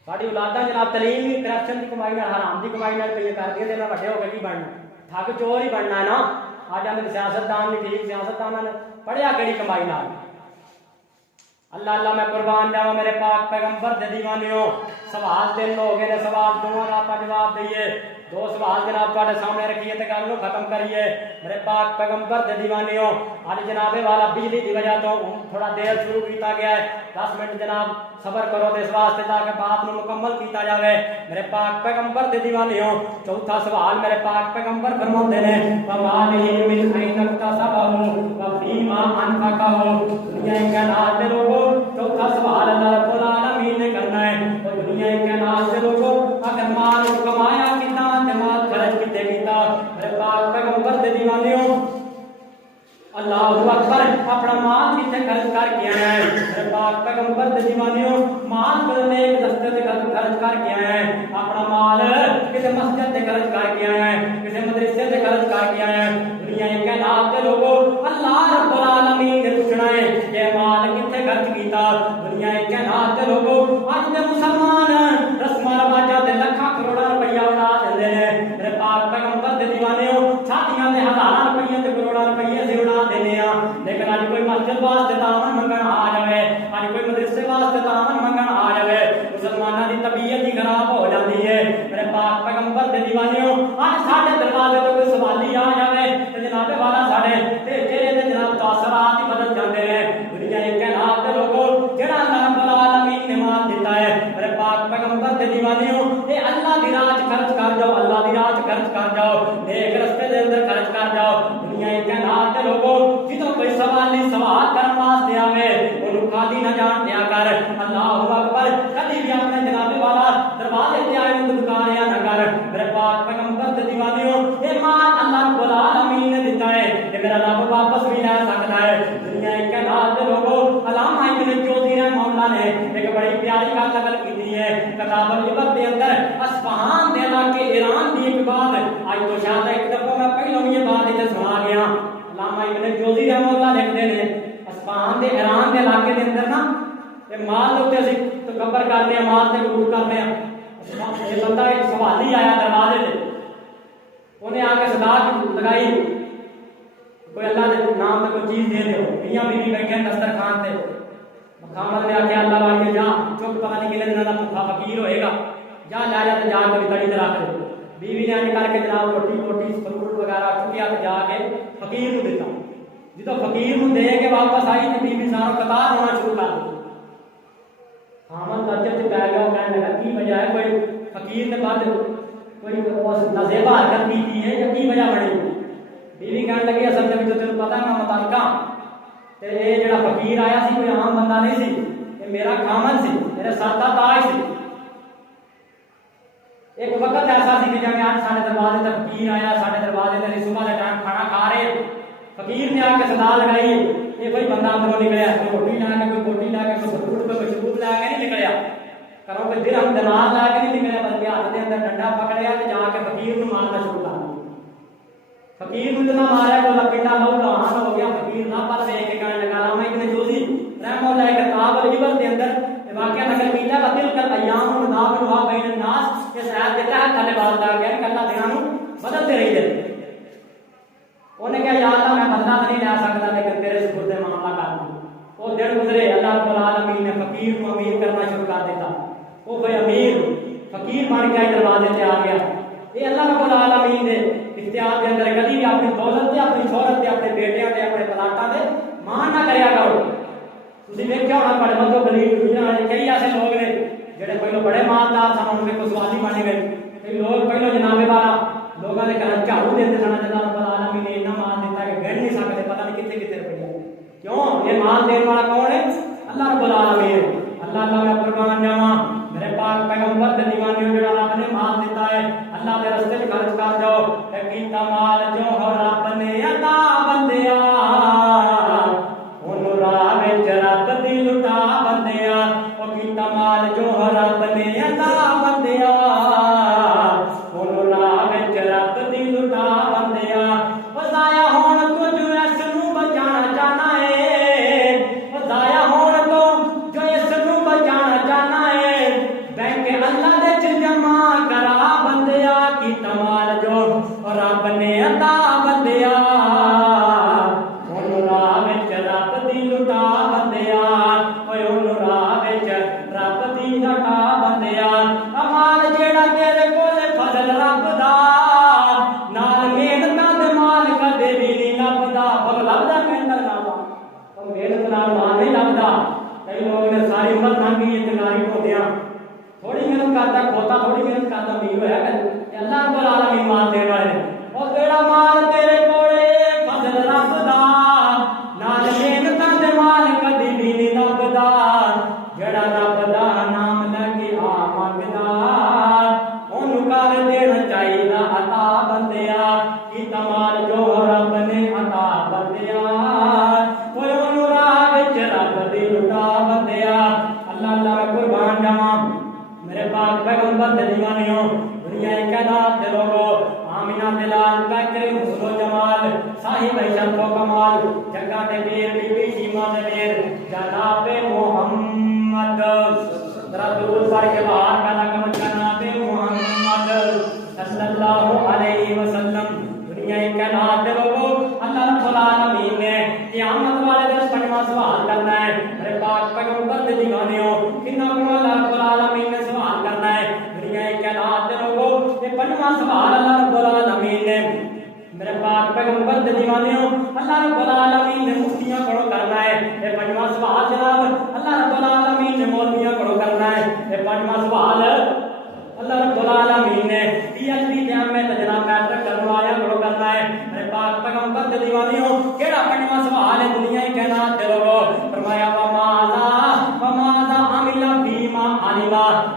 ساڈی اولاداں جناب تعلیم بھی کرپشن دی کمائی نال حرام دی کمائی نال پئی کر دے نا وڈے ہو کے کی بننا ٹھگ چور ہی بننا ہے نا اج ہم سیاستدان نہیں ٹھیک سیاستداناں نے پڑھیا کیڑی کمائی نال اللہ اللہ میں قربان جاواں میرے پاک پیغمبر دے دیوانیوں سوال تین ہو گئے نے سوال دونوں کا جواب دئیے 2 سوال جناب تواڈے سامنے رکھیے تے گل نو ختم کریے میرے پاک پیغمبر دے دیوانیوں اج جناب والا بجلی دی وجہ تو تھوڑا دیر شروع کیتا گیا ہے 10 منٹ جناب صبر کرو تے اس واسطے تاکہ بات نو مکمل کیتا جاوے میرے پاک پیغمبر دے دیوانیوں چوتھا سوال میرے پاک پیغمبر فرماتے ہیں ومالہ من این اکتسبہ وفیما انفقہ دنیا کے نال دے لوگوں چوتھا سوال اللہ رب العالمین نے کرنا ہے اور دنیا کے نال دے لوگوں اگر مال کمایا کتنا تے مال خرچ کیتے کیتا میرے پاک پیغمبر دے دیوانیوں اللہ اکبر اپنا مال کتنے خرچ کر کے آیا ہے میرے پاک پیغمبر دے دیوانیوں مال بدلنے ایک رستے تے خرچ کر کے آیا ہے اپنا مال کسی مسجد تے خرچ کر کے آیا ہے کسی مدرسے تے خرچ کر کے آیا ہے دنیا کے کائنات دے لوگوں اللہ رب العالمین نے پوچھنا ہے کہ مال کتنے خرچ کیتا دنیا کے کائنات دے لوگوں اج دے مسلمان رسم رواجاں تے لاکھاں کروڑاں روپیہ اڑا دیندے نے میرے پاک پیغمبر دے دیوانیوں شادیاں دے ہزاراں روپیے تے کروڑاں روپیے سے اڑا دینے آ لیکن اج کوئی مسجد واسطے دامن منگن آ جائے اج کوئی مدرسے واسطے دامن منگن آ جائے مسلماناں دی طبیعت ہی خراب ہو جاتی ہے میرے پاک پیغمبر دے دیوانیوں اج ساڈے دروازے تے کوئی سوالی آ جائے تے جناب والا ساڈے تے چہرے تے جناب تاثرات ہی بدل جاندے ہیں دنیا دے کائنات دے لوگوں جڑا اللہ رب العالمین نے مال دیتا ہے میرے پاک پیغمبر دے دیوانیوں اے اللہ دی راہ خرچ کر جاؤ اللہ دی راہ خرچ کر جاؤ نیک رستے دے اندر خرچ کر جاؤ دنیا دے کائنات دے لوگوں جدوں کوئی سوالی سوال کرن واسطے آوے اونوں خالی نہ جان دیا کر اللہ اکبر کبھی بھی اپنے جناب والا دروازے تے آئے نوں دکاریا نہ کر میرے پاک پیغمبر دے دیوانیوں اے مال اللہ رب العالمین نے دیتا ہے کہ میرا رب واپس بھی لے سکتا ہے دنیا کے کائنات دے لوگوں علامہ ابن جوزی رحمہ اللہ نے ایک بڑی پیاری گل نقل کی ہے کتاب العبر دے اندر اصفہان دے علاقے ایران دی ایک بات آج تو شاید ایک دفعہ میں پہلوں یہ بات ادھر سنا گیا علامہ ابن جوزی رحمہ اللہ لکھتے ہیں اصفہان دے ایران دے علاقے دے اندر نا یہ مال ہوتے اسی تکبر کرنے ہیں مال تے غرور کرنے ہیں یہ بندہ ایک سوالی آیا دروازے تے انہیں آ کے صدا لگائی کوئی اللہ دے نام تے کوئی چیز دے دیو میاں بیوی بیٹھے دسترخوان تے مقامت نے آکھیا اللہ والی جا چپ پتہ نہیں کنے دنوں دا بھوکا فقیر ہوئے گا جا لے جا تے جا کے تڑی تے رکھ دے بیوی نے نکال کے جناب روٹی موٹی فروٹ وغیرہ چکیا تے جا کے فقیر نوں دیتا جدوں فقیر نوں دے کے واپس آئی تے بیوی سارا قطار ہونا شروع کر دی خامن تجب تے پے گیا کہنے لگا کی وجہ ہے کوئی فقیر نے بعد کوئی اس نازیبہ حرکت کی ہے یا کی وجہ بنی بیوی کہنے لگی اصل دے وچ تینوں پتہ نہ متعلقہ تے اے جڑا فقیر آیا سی کوئی عام بندہ نہیں سی اے میرا خامن سی میرے سر دا تاج سی ایک وقت ایسا سی کہ جب آج سارے دروازے تے فقیر آیا سارے دروازے تے صبح دے ٹائم کھانا کھا رہے فقیر نے آ کے صدا لگائی یہ کوئی بندہ اندروں نکلیا کوئی روٹی لا کے کوئی بوٹی لا کے کوئی فروٹ کوئی شبوت لا کے نہیں نکلیا کرو کوئی درہم دینار لا کے نہیں نکلیا بلکہ ہاتھ دے اندر ڈنڈا پکڑیا تے جا کے فقیر نوں مارنا شروع کر دیا فقیر نوں جنا ماریا کولا پنڈا لو لہان ہو گیا فقیر نہ پر دیکھ کے کہنے لگا علامہ ابن جوزی رحمہ اللہ کتاب العبر دے اندر واقعہ نقل کیتا ہے دل کر ایام نداولھا بین الناس اس آیت کے تحت اللہ بات کر گیا کہ اللہ دنوں نوں بدلتے رہی ہے انہیں کہا یا اللہ میں بدلہ نہیں لے سکتا لیکن تیرے سپرد معاملہ کر دوں وہ دن گزرے اللہ رب العالمین نے فقیر کو امیر کرنا شروع کر دیتا وہ کوئی امیر فقیر بن کے دروازے تے آ گیا یہ اللہ رب العالمین نے اختیار کے اندر کبھی بھی اپنی دولت تے اپنی شہرت تے اپنے بیٹیاں تے اپنے پلاٹاں تے مان نہ کریا کرو تسی ویکھیا ہونا بڑے مدو غریب دنیا والے کئی ایسے لوگ نے جڑے پہلو بڑے مالدار سن ان میں سوالی بن گئے کئی لوگ پہلو جناب والا لوگوں نے گھر جھاڑو دیتے سن جناب رب العالمین نے اتنا مال دیتا کہ گن نہیں سکتے پتہ نہیں کتنے کتنے روپیہ کیوں یہ مال دینے والا کون ہے اللہ رب العالمین اللہ تعالی قربان جاواں میرے پاک پیغمبر دے دیوانیوں جڑا رب نے مال دیتا ہے اللہ دے راستے وچ خرچ کر جاؤ تے کیتا مال جو رب نے عطا بندیا اونوں راہ وچ رب دی لٹا بندیا او کیتا مال جو رب نے عطا بندیا اونوں راہ وچ رب دی لٹا بندیا او ضائع ہون تو جو اس نوں بچانا چاہنا ہے او ضائع ہون تو جو اس نوں بچانا چاہنا ہے بینک اللہ دے چ جمع کرا بندیا کیتا مال جو رب نے عطا بندیا اونوں راہ وچ رب دی لٹا بندیا اوے اونوں راہ وچ رب دی لٹا بندیا مال جیڑا تیرے کول فضل رب دا نال محنتاں دے مال کدے بھی نہیں لبدا پر لبدا محنت نال او محنت نال مال نہیں لبدا کئی لوگ نے ساری عمر مانگی تے ناری ہوندیاں تھوڑی محنت کرتا کھوتا تھوڑی محنت کرتا امیر ہویا کہ اللہ رب العالمین مال دے والے او تیرا مال تیرے کولے فضل رب دا نال محنتاں دے مال کدی بھی نہیں لبدا جڑا رب دا نام لے کے آ منگدا اونوں کر دینا چاہیدا عطا بندیا کیتا مال جو رب نے عطا بندیا پیغمبر دے دیوانیوں دنیا کائنات دے لوگوں آمینہ بلال بکر حسن و جمال صاحب عزت و کمال جگہ دے پیر بی بی شیما دے پیر جناب محمد ذرا درود پڑھ کے باہر پیدا کرو جناب محمد صلی اللہ علیہ وسلم دنیا کائنات دے لوگوں اللہ رب العالمین نے قیامت والے دن پنجواں سوال کرنا ہے میرے پاک پیغمبر دے دیوانیوں کتنا کو اللہ رب العالمین نے سوال کرنا ہے دنیا کائنات دے لوگوں یہ پنجواں سوال اللہ رب العالمین نے میرے پاک پیغمبر دے دیوانیوں اللہ رب العالمین نے مفتیاں کڑو کرنا ہے یہ پنجواں سوال جناب اللہ رب العالمین نے مولویاں کڑو کرنا ہے یہ پنجواں سوال اللہ رب العالمین نے پی ایچ ڈی جام میں جناب میٹرک کروایا کڑو کرنا ہے میرے پاک پیغمبر دے دیوانیوں کیڑا پنجواں سوال ہے دنیا کائنات دے لوگوں فرمایا وماذا عمل فيما علم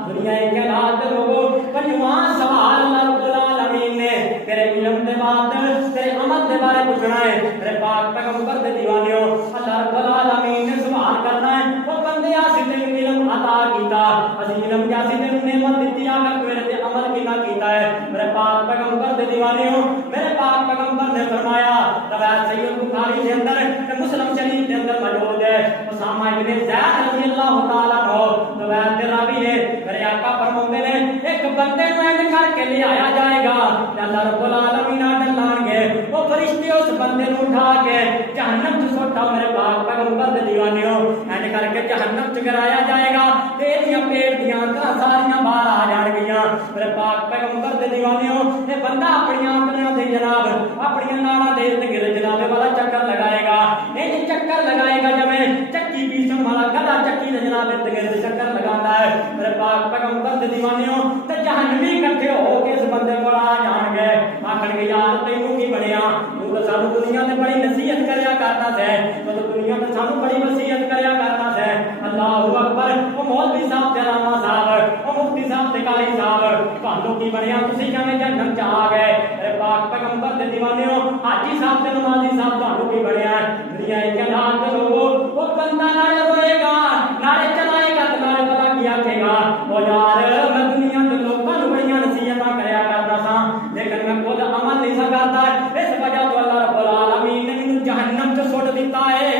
دنیا کائنات دے لوگوں پنجواں سوال اللہ رب العالمین نے تیرے علم دے بعد تیرے عمل دے بارے پوچھنا ہے میرے پاک پیغمبر دے دیوانیوں اللہ رب العالمین نے سوال کرنا ہے وہ بندے اسی تے علم عطا کیتا اسی علم دی اسی تے نعمت دتی آ کر میرے تے عمل کینا کیتا ہے میرے پاک پیغمبر دے دیوانیوں میرے پاک پیغمبر نے فرمایا روایت سید بخاری دے اندر تے مسلم شریف دے اندر موجود ہے اسامہ ابن زید رضی اللہ تعالی عنہ روایت دے راوی ہے میرے آقا فرماتے ہیں ایک بندے کو اینڈ کر کے لے آیا جائے گا تے اللہ رب العالمین ڈلان گے وہ فرشتے اس بندے کو اٹھا کے جہنم چ سوٹا میرے پاک پیغمبر دے دیوانیوں اینڈ کر کے جہنم چ گرایا جائے گا تے ایدیاں پیٹ دیاں اندر ساریاں باہر آ جان گیاں میرے پاک پیغمبر دے دیوانیوں یہ بندہ اپنی آنکھوں سے جناب اپنی ناڑاں دے ارد گرد جناب والا چکر لگائے گا یہ چکر لگائے گا جب چکی پیسن والا گدا چکی دے جناب ارد گرد چکر لگاتا ہے میرے پاک پیغمبر دے دیوانیوں تے جہنمی اکٹھے ہو کے اس بندے کو آ جان گے آکھن گے یار تینوں کی بنیا تو تو سانو دنیا تے بڑی نصیحت کریا کرتا ہے تو دنیا تے سانو بڑی نصیحت کریا کرتا ہے اللہ اکبر او مولوی صاحب تے علامہ صاحب او مفتی صاحب تے قاری صاحب تانوں کی بنیا تسی کیویں جنت چ آ گئے میرے پاک پیغمبر دے دیوانیوں حاجی صاحب تے نمازی صاحب تانوں کی بنیا دنیا کے نام دے لوگوں وہ بندہ نالے روئے گا نالے چلائے گا تے نالے پتہ کیا کہے گا او یار میں دنیا دے لوکاں نوں بڑیاں نصیحتاں کریا کرتا سا لیکن میں خود عمل نہیں سا کرتا اس وجہ تو اللہ رب العالمین نے مینوں جہنم چ سٹ دیتا ہے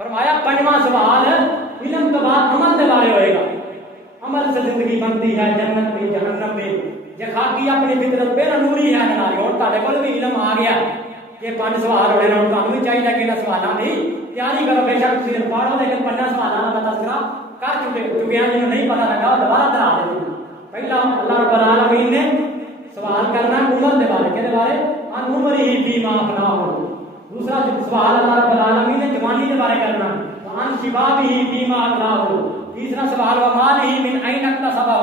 فرمایا پنجواں سوال علم تو بعد عمل دے بارے ہوئے گا عمل سے زندگی بنتی ہے جنت بھی جہنم بھی یہ خاکی اپنی فطرت بے نوری ہے جناب ہن تہاڈے کول بھی علم آ گیا کہ پانچ سوال ہونے ہن تانوں بھی چاہیے کہ انہاں سوالاں دی تیاری کرو بے شک تسی پڑھو لیکن پنجاں سوالاں دا تذکرہ کر چکے ہیں جنہوں نہیں پتہ لگا دوبارہ کرا دیں پہلا اللہ رب العالمین نے سوال کرنا عمر دے بارے کے بارے ان عمری فی ما افناہ دوسرا سوال اللہ رب العالمین نے جوانی کے بارے کرنا ان شبابی فی ما افناہ تیسرا سوال و مال ہی من این اکتسبہ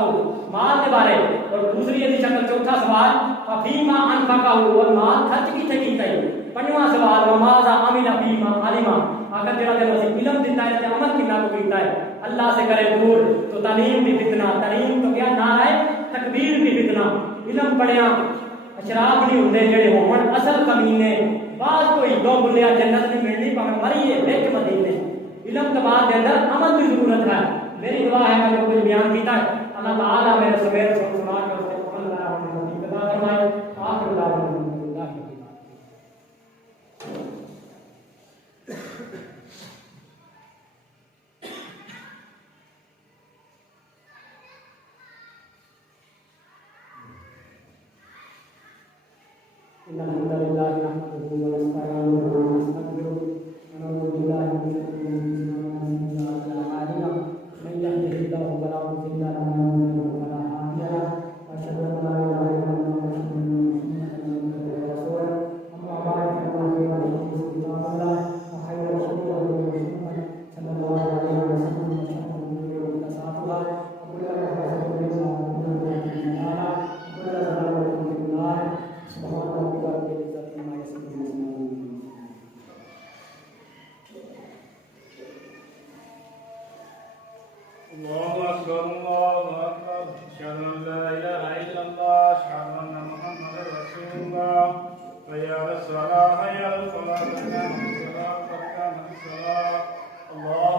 مال کے بارے اور دوسری یہ شکل چوتھا سوال فیما انفقہ اور مال خرچ کی کیتا ہے پنجواں سوال و ماذا عمل فیما علم اگر جڑا دے وسی علم دیتا ہے تے عمل کنا کو کیتا ہے اللہ سے کرے دور تو تعلیم بھی فتنہ تعلیم تو کیا نہ ہے تکبیر بھی فتنہ علم پڑھیا اشراف نہیں ہوندے جڑے ہون اصل کمینے بعض کوئی دو بلیا جنت نہیں ملنی پر مریے وچ مدینے علم کے بعد اندر عمل کی ضرورت ہے میری دعا ہے میں جو کچھ بیان کیتا ہے اللہ تعالی میرے سمیت سنا کے اس کو عمل کرا ہونے کی عطا فرمائے آخر دعوانا إن الحمد لله نحمده ونستعينه ونستغفره ونعوذ بالله من شرور أنفسنا ومن سيئات أعمالنا من يهده الله فلا مضل له ومن يضلل فلا هادي له وأشهد أن لا إله إلا الله وأشهد أن محمدا عبده ورسوله أما بعد فإن خير الحديث كتاب الله وخير الهدي هدي محمد صلى الله عليه وسلم وشر الأمور محدثاتها وكل محدثة بدعة وكل بدعة ضلالة وكل ضلالة في النار سبحان ربك رب العزة عما يصفون الله أكبر الله أكبر أشهد أن لا إله إلا الله أشهد أن محمدا رسول الله حي على الصلاة حي على الفلاح قد قامت الصلاة الله